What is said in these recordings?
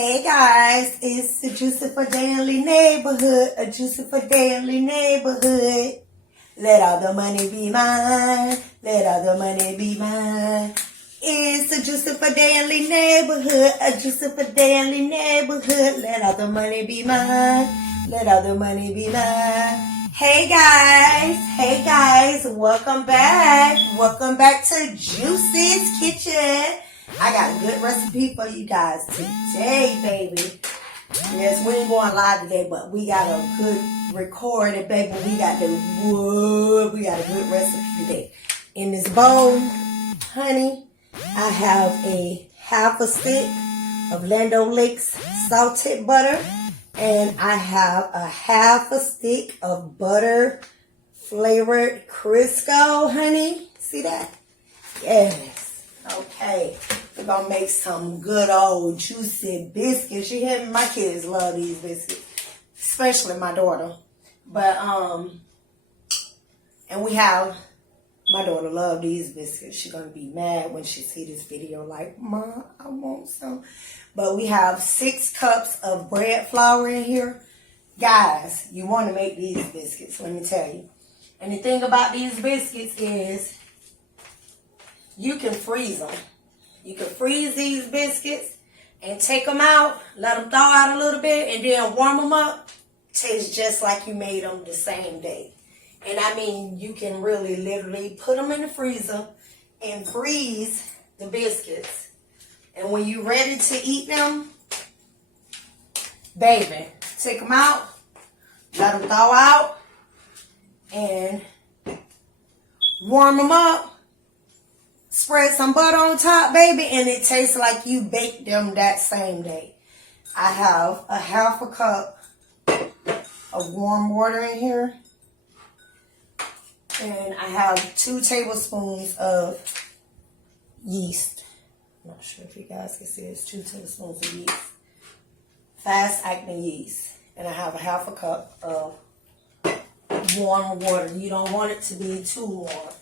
Hey guys, it's the Juicey for Daily Neighborhood, a Juicey for Daily Neighborhood. Let all the money be mine, let all the money be mine. It's a Juicey for Daily Neighborhood, a Juicey for Daily Neighborhood. Let all the money be mine, let all the money be mine. Hey guys, welcome back to Juicey's Kitchen. I got a good recipe for you guys today, baby. Yes, we ain't going live today, but we got a good recorded, baby. We got a good recipe today. In this bowl, honey, I have a half a stick of Land O'Lakes salted butter, and I have a half a stick of butter flavored Crisco, honey. See that? Yes. Okay, we're gonna make some good old juicy biscuits. You hear me? My kids love these biscuits, especially my daughter. But and we have my daughter love these biscuits. She's gonna be mad when she see this video. Like, Mom, I want some. But we have 6 cups of bread flour in here, guys. You want to make these biscuits? Let me tell you. And the thing about these biscuits is, you can freeze them. You can freeze these biscuits and take them out, let them thaw out a little bit, and then warm them up. Tastes just like you made them the same day. And I mean, you can really literally put them in the freezer and freeze the biscuits. And when you're ready to eat them, baby, take them out, let them thaw out, and warm them up. Spread some butter on top, baby, and it tastes like you baked them that same day. I have a half a cup of warm water in here. And I have 2 tablespoons of yeast. I'm not sure if you guys can see it's 2 tablespoons of yeast. Fast acting yeast. And I have a half a cup of warm water. You don't want it to be too warm.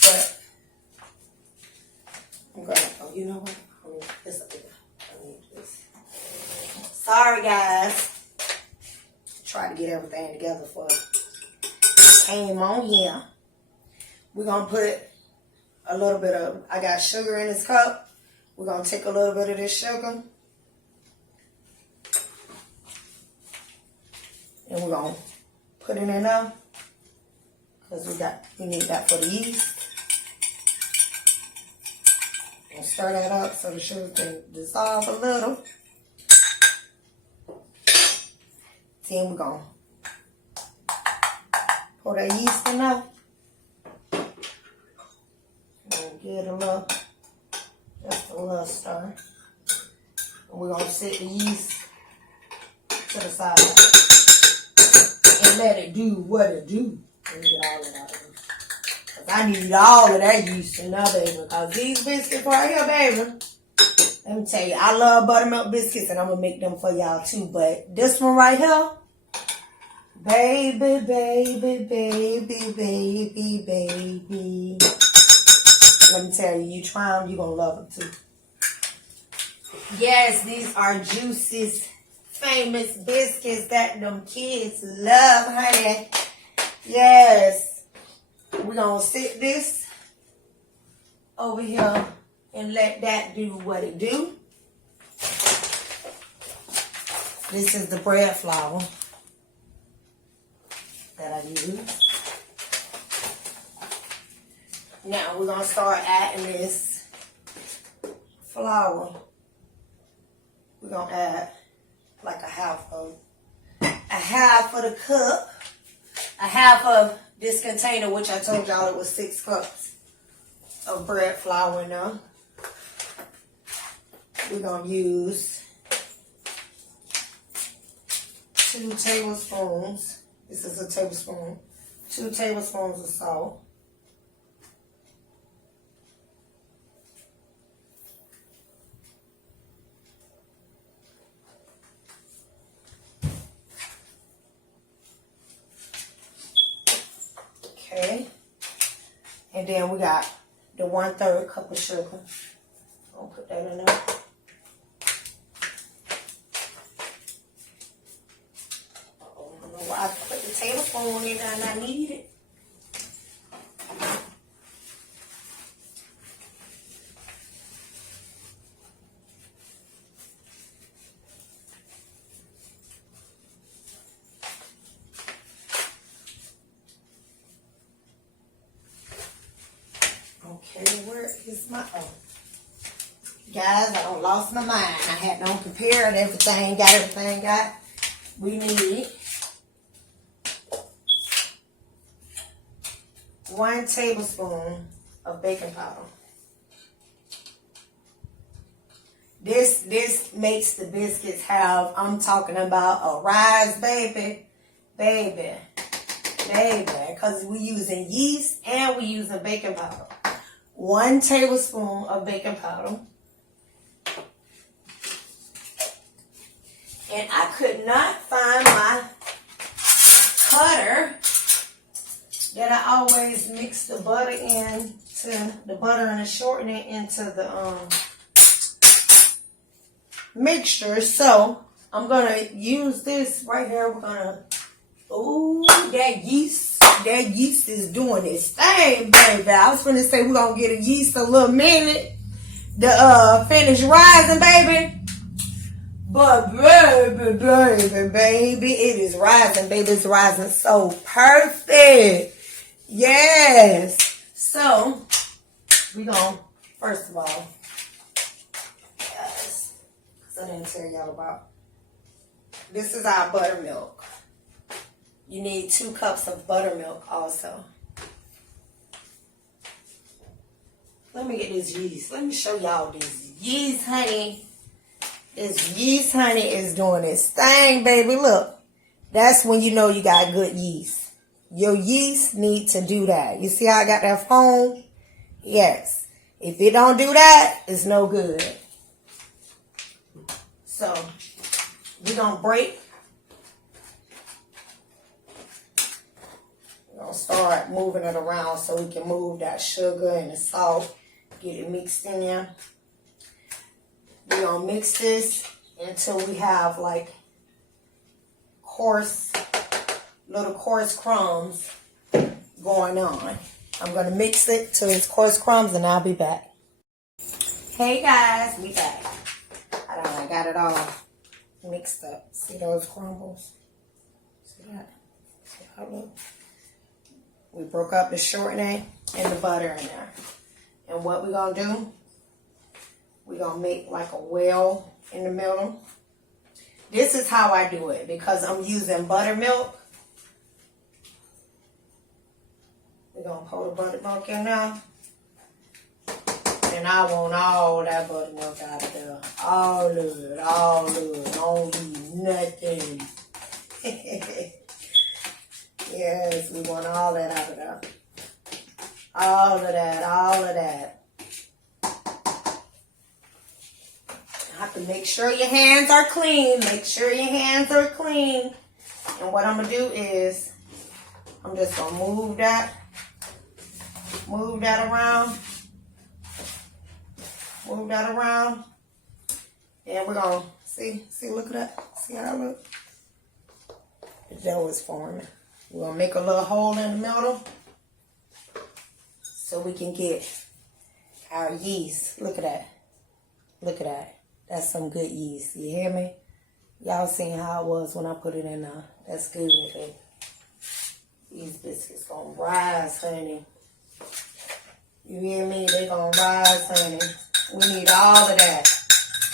But I'm going to, you know what? I need this. Sorry, guys. Try to get everything together for came on here. We're going to put a little bit of, I got sugar in this cup. We're going to take a little bit of this sugar. And we're going to put it in there. Because we need that for the yeast. And stir that up so the sugar can dissolve a little. Then we're going to pour that yeast in there. And get just a little stir. And we're going to set the yeast to the side. And let it do what it do. Let me get all of that out of it. I need all of that yeast in there, baby. Because these biscuits right here, baby. Let me tell you, I love buttermilk biscuits, and I'm going to make them for y'all too. But this one right here, baby, baby, baby, baby, baby. Let me tell you, you try them, you're going to love them too. Yes, these are Juicey's famous biscuits that them kids love, honey. Yes. We're going to sit this over here and let that do what it do. This is the bread flour that I use. Now we're going to start adding this flour. We're going to add like a half of the cup, a half of this container, which I told y'all it was 6 cups of bread flour in there. We're going to use 2 tablespoons. This is a tablespoon. 2 tablespoons of salt. Okay. And then we got the 1/3 cup of sugar. I'll put that in there. tablespoon in and I need it. Okay, where is my, oh. Guys, I don't lost my mind. I had done prepared everything, got everything we need. 1 tablespoon of baking powder. This makes the biscuits have, I'm talking about a rise, baby, because we using yeast and we using baking powder. 1 tablespoon of baking powder. And I could not find my cutter that I always mix the butter into, the butter and the shortening into the mixture. So I'm gonna use this right here. We're gonna, ooh, that yeast is doing its thing, baby. I was gonna say we're gonna get a yeast a little minute to finish rising, baby. But baby, it is rising, baby. It's rising so perfect. Yes. So, we gonna, first of all, yes, because I didn't tell y'all about, this is our buttermilk. You need 2 cups of buttermilk also. Let me get this yeast. Let me show y'all this yeast, honey. This yeast, honey, is doing its thing, baby. Look, that's when you know you got good yeast. Your yeast need to do that. You see how I got that foam? Yes. If it don't do that, it's no good. So, we're going to break. We're going to start moving it around so we can move that sugar and the salt. Get it mixed in. We're going to mix this until we have like little coarse crumbs going on. I'm going to mix it till it's coarse crumbs and I'll be back. Hey guys, we back. I got it all mixed up. See those crumbles? See that? See how it looks? We broke up the shortening and the butter in there. And what we're going to do, we're going to make like a well in the middle. This is how I do it because I'm using buttermilk. We're going to pour the buttermilk in there. And I want all that buttermilk out of there. All of it, all of it. Don't leave nothing. Yes, we want all that out of there. All of that, all of that. You have to make sure your hands are clean. Make sure your hands are clean. And what I'm going to do is, I'm just going to move that around. Move that around. And we're going to, see, look at that. See how it looks? The dough is forming. We're going to make a little hole in the middle so we can get our yeast. Look at that. Look at that. That's some good yeast. You hear me? Y'all seen how it was when I put it in there. That's good, baby. These biscuits going to rise, honey. You hear me? They going to rise, honey. We need all of that.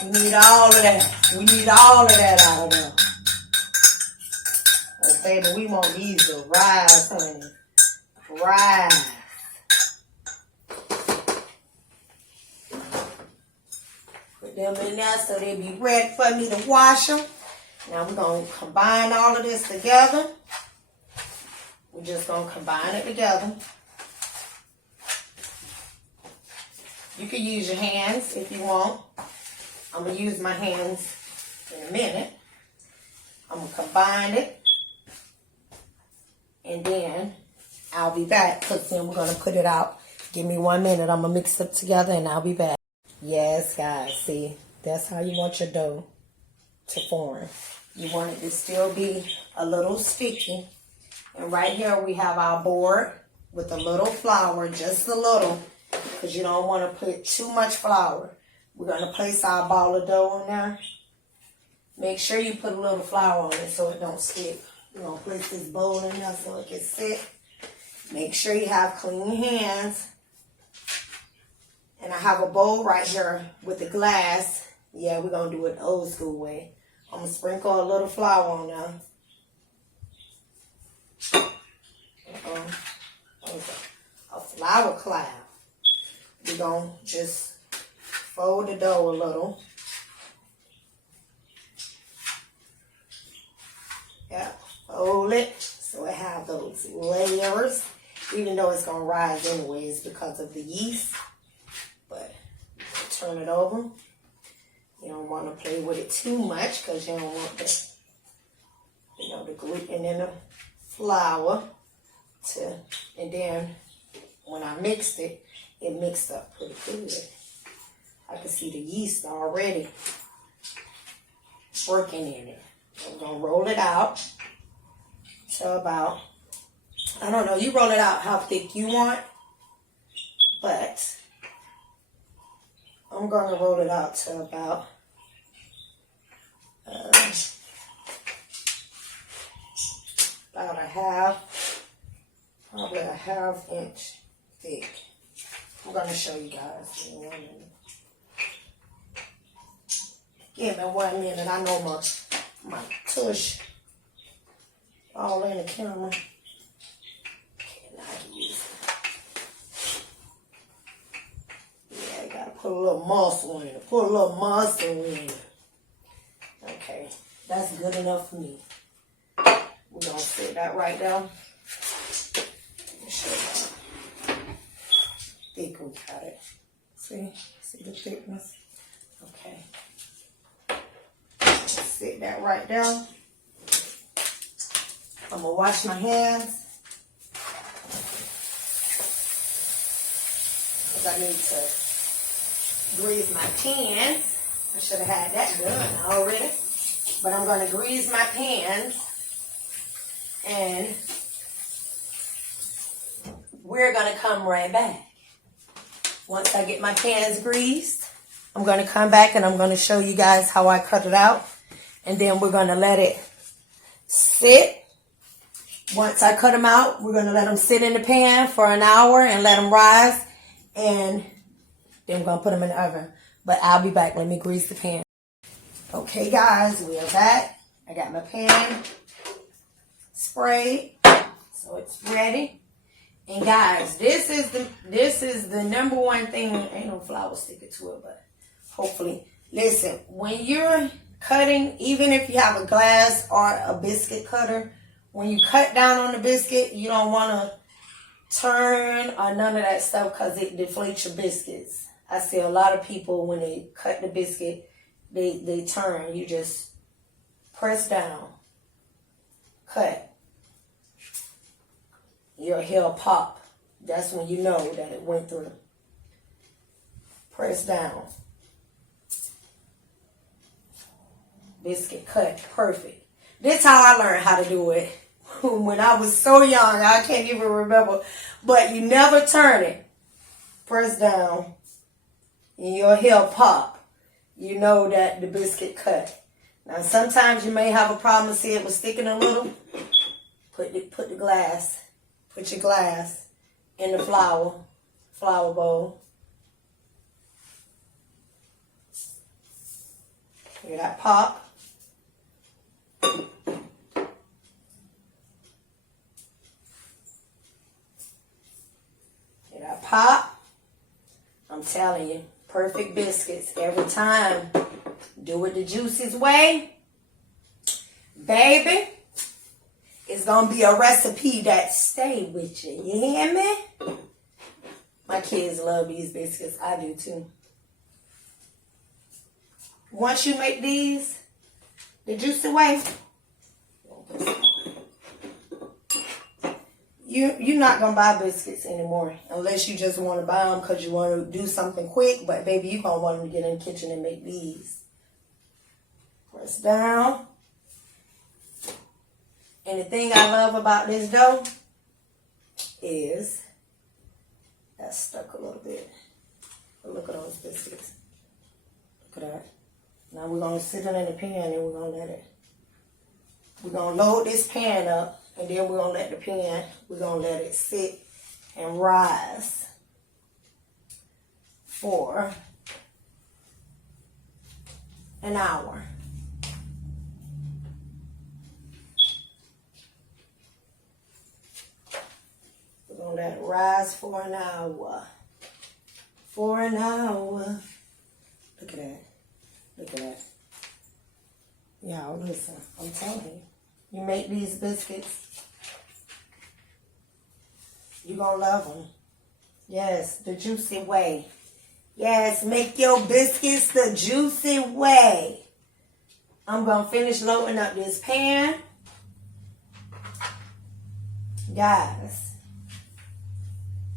We need all of that. We need all of that out of there. Oh, baby, we want these to rise, honey. Rise. Put them in there so they be ready for me to wash them. Now we're going to combine all of this together. We're just going to combine it together. You can use your hands if you want. I'm going to use my hands in a minute. I'm going to combine it. And then I'll be back because then we're going to put it out. Give me 1 minute. I'm going to mix it together and I'll be back. Yes, guys. See, that's how you want your dough to form. You want it to still be a little sticky. And right here we have our board with a little flour, just a little, because you don't want to put too much flour. We're going to place our ball of dough in there. Make sure you put a little flour on it so it don't stick. We're going to place this bowl in there so it can sit. Make sure you have clean hands. And I have a bowl right here with a glass. Yeah, we're going to do it the old school way. I'm going to sprinkle a little flour on there. A flour cloud. We're going to just fold the dough a little. Yeah, fold it so it have those layers. Even though it's going to rise anyways because of the yeast. But turn it over. You don't want to play with it too much because you don't want the, the gluten in the flour to, and then when I mixed it, it mixed up pretty good. I can see the yeast already working in it. I'm going to roll it out to about, I don't know, you roll it out how thick you want, but I'm going to roll it out to about probably a half inch thick. I'm going to show you guys in 1 minute. Give me 1 minute. I know my tush all in the camera. Okay, now I can use it. Yeah, you got to put a little muscle in it. Put a little muscle in it. Okay, that's good enough for me. We're going to set that right down. Let me show you how thick we got it. See the thickness? Okay. Set that right down. I'm going to wash my hands. Because I need to grease my pans. I should have had that done already. But I'm going to grease my pans. And we're going to come right back. Once I get my pans greased, I'm going to come back and I'm going to show you guys how I cut it out. And then we're going to let it sit. Once I cut them out, we're going to let them sit in the pan for an hour and let them rise. And then we're going to put them in the oven. But I'll be back. Let me grease the pan. Okay, guys, we are back. I got my pan sprayed, so it's ready. And guys, this is the number one thing. Ain't no flour sticking to it, but hopefully, listen. When you're cutting, even if you have a glass or a biscuit cutter, when you cut down on the biscuit, you don't want to turn or none of that stuff because it deflates your biscuits. I see a lot of people when they cut the biscuit, they turn. You just press down, cut. Your hair pop. That's when you know that it went through. Press down. Biscuit cut. Perfect. This how I learned how to do it. When I was so young, I can't even remember. But you never turn it. Press down. And your hair pop. You know that the biscuit cut. Now sometimes you may have a problem. See it was sticking a little. Put the glass. Put your glass in the flour bowl. Hear that pop? Hear that pop? I'm telling you, perfect biscuits every time. Do it the Juicey's way. Baby. It's going to be a recipe that stay with you. You hear me? My kids love these biscuits. I do too. Once you make these the Juicy way, you're not going to buy biscuits anymore unless you just want to buy them because you want to do something quick. But baby, you're going to want them to get in the kitchen and make these. Press down. And the thing I love about this dough is that's stuck a little bit. But look at those biscuits. Look at that. Now we're going to sit it in the pan and we're going to let it. We're going to load this pan up and then we're going to let the pan, we're going to let it sit and rise for an hour. We're going to let it rise for an hour. For an hour. Look at that. Look at that. Y'all, listen. I'm telling you. You make these biscuits, you're going to love them. Yes, the juicy way. Yes, make your biscuits the juicy way. I'm going to finish loading up this pan. Guys,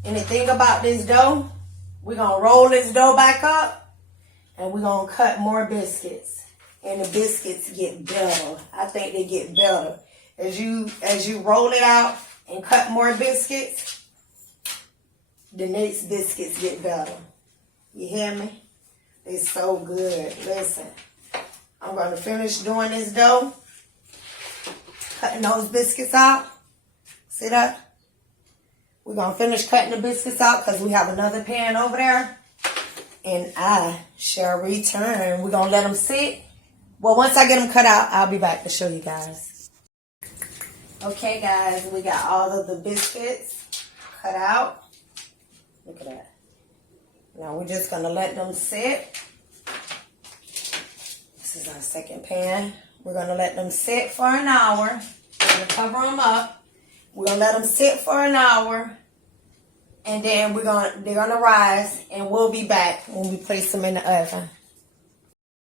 and the thing about this dough, we're going to roll this dough back up and we're going to cut more biscuits. And the biscuits get better. I think they get better. As you roll it out and cut more biscuits, the next biscuits get better. You hear me? They're so good. Listen, I'm going to finish doing this dough. Cutting those biscuits out. See that? We're going to finish cutting the biscuits out because we have another pan over there. And I shall return. We're going to let them sit. Well, once I get them cut out, I'll be back to show you guys. Okay, guys, we got all of the biscuits cut out. Look at that. Now we're just going to let them sit. This is our second pan. We're going to let them sit for an hour. We're going to cover them up. We're going to let them sit for an hour. And then they're going to rise. And we'll be back when we place them in the oven.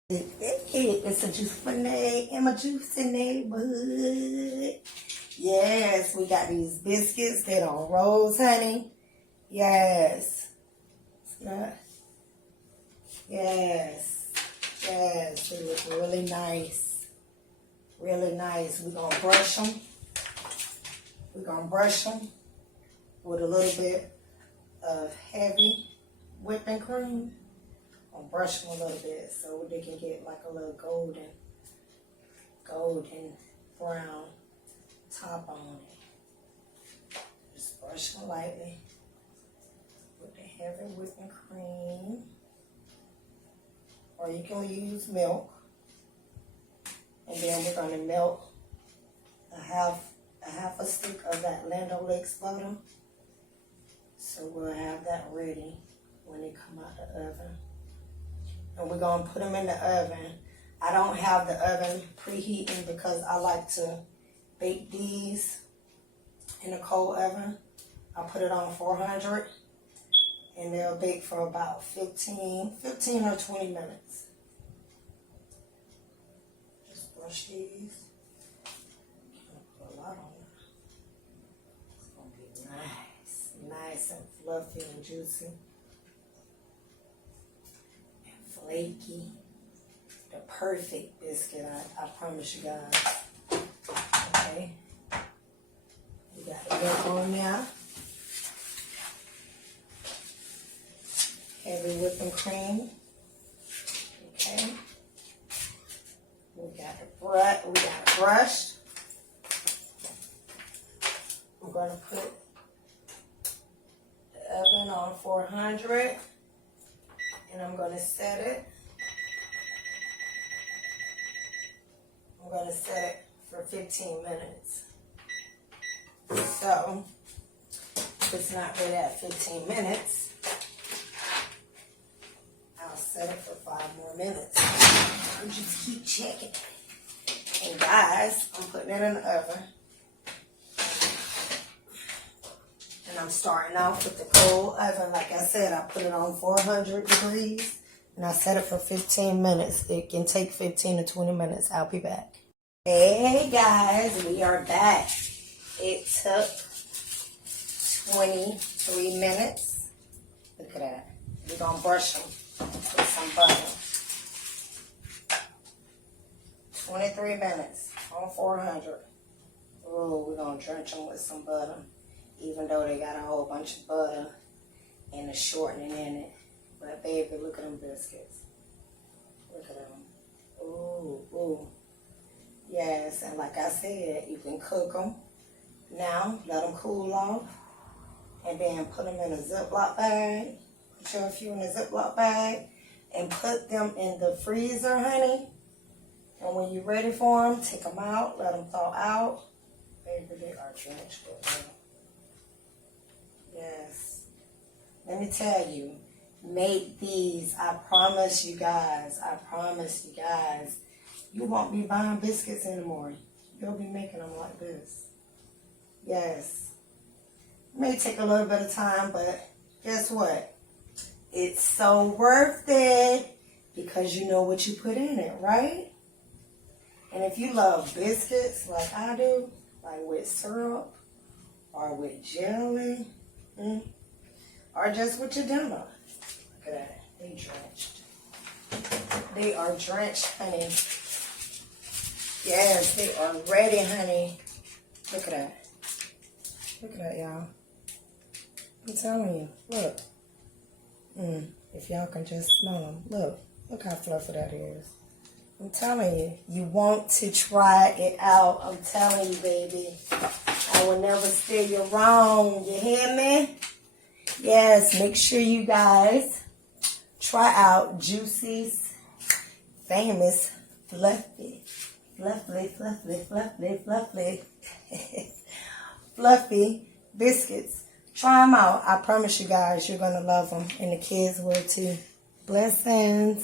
It's a juicy neighborhood. Yes, we got these biscuits. They don't rose, honey. Yes. See that? Yes. Yes, they look really nice. Really nice. We're going to brush them. We're going to brush them with a little bit of heavy whipping cream. I'll brush them a little bit so they can get like a little golden brown top on it. Just brush them lightly with the heavy whipping cream. Or you can use milk. And then we're going to melt a half a stick of that Land O'Lakes butter. So we'll have that ready when they come out the oven. And we're going to put them in the oven. I don't have the oven preheating because I like to bake these in a cold oven. I put it on 400 and they'll bake for about 15 or 20 minutes. Just brush these. I'm going to put a lot on there. It's going to be nice and fluffy and juicy. Flaky, the perfect biscuit, I promise you guys. Okay, we got the milk on now, heavy whipping cream. Okay, we got it brushed. I'm gonna put the oven on 400. And I'm going to set it. I'm going to set it for 15 minutes. So, if it's not ready at 15 minutes, I'll set it for 5 more minutes. I'll just keep checking. And guys, I'm putting it in the oven. And I'm starting off with the cold oven. Like I said, I put it on 400 degrees. And I set it for 15 minutes. It can take 15 to 20 minutes. I'll be back. Hey guys, we are back. It took 23 minutes. Look at that. We're going to brush them with some butter. 23 minutes on 400. Oh, we're going to drench them with some butter, even though they got a whole bunch of butter and the shortening in it. But baby, look at them biscuits. Look at them. Ooh, ooh. Yes, and like I said, you can cook them. Now, let them cool off. And then put them in a Ziploc bag. Put your few in a Ziploc bag. And put them in the freezer, honey. And when you're ready for them, take them out. Let them thaw out. Baby, they are drenched with oil. Yes. Let me tell you. Make these. I promise you guys. I promise you guys. You won't be buying biscuits anymore. You'll be making them like this. Yes. It may take a little bit of time, but guess what? It's so worth it because you know what you put in it, right? And if you love biscuits like I do, like with syrup or with jelly, or just with your dinner. Look at that. They drenched. They are drenched, honey. Yes, they are ready, honey. Look at that. Look at that, y'all. I'm telling you. Look. If y'all can just smell them. Look. Look how fluffy that is. I'm telling you. You want to try it out. I'm telling you, baby. I will never steer you wrong. You hear me? Yes, make sure you guys try out Juicey's famous fluffy biscuits. Try them out. I promise you guys you're going to love them. And the kids will too. Blessings.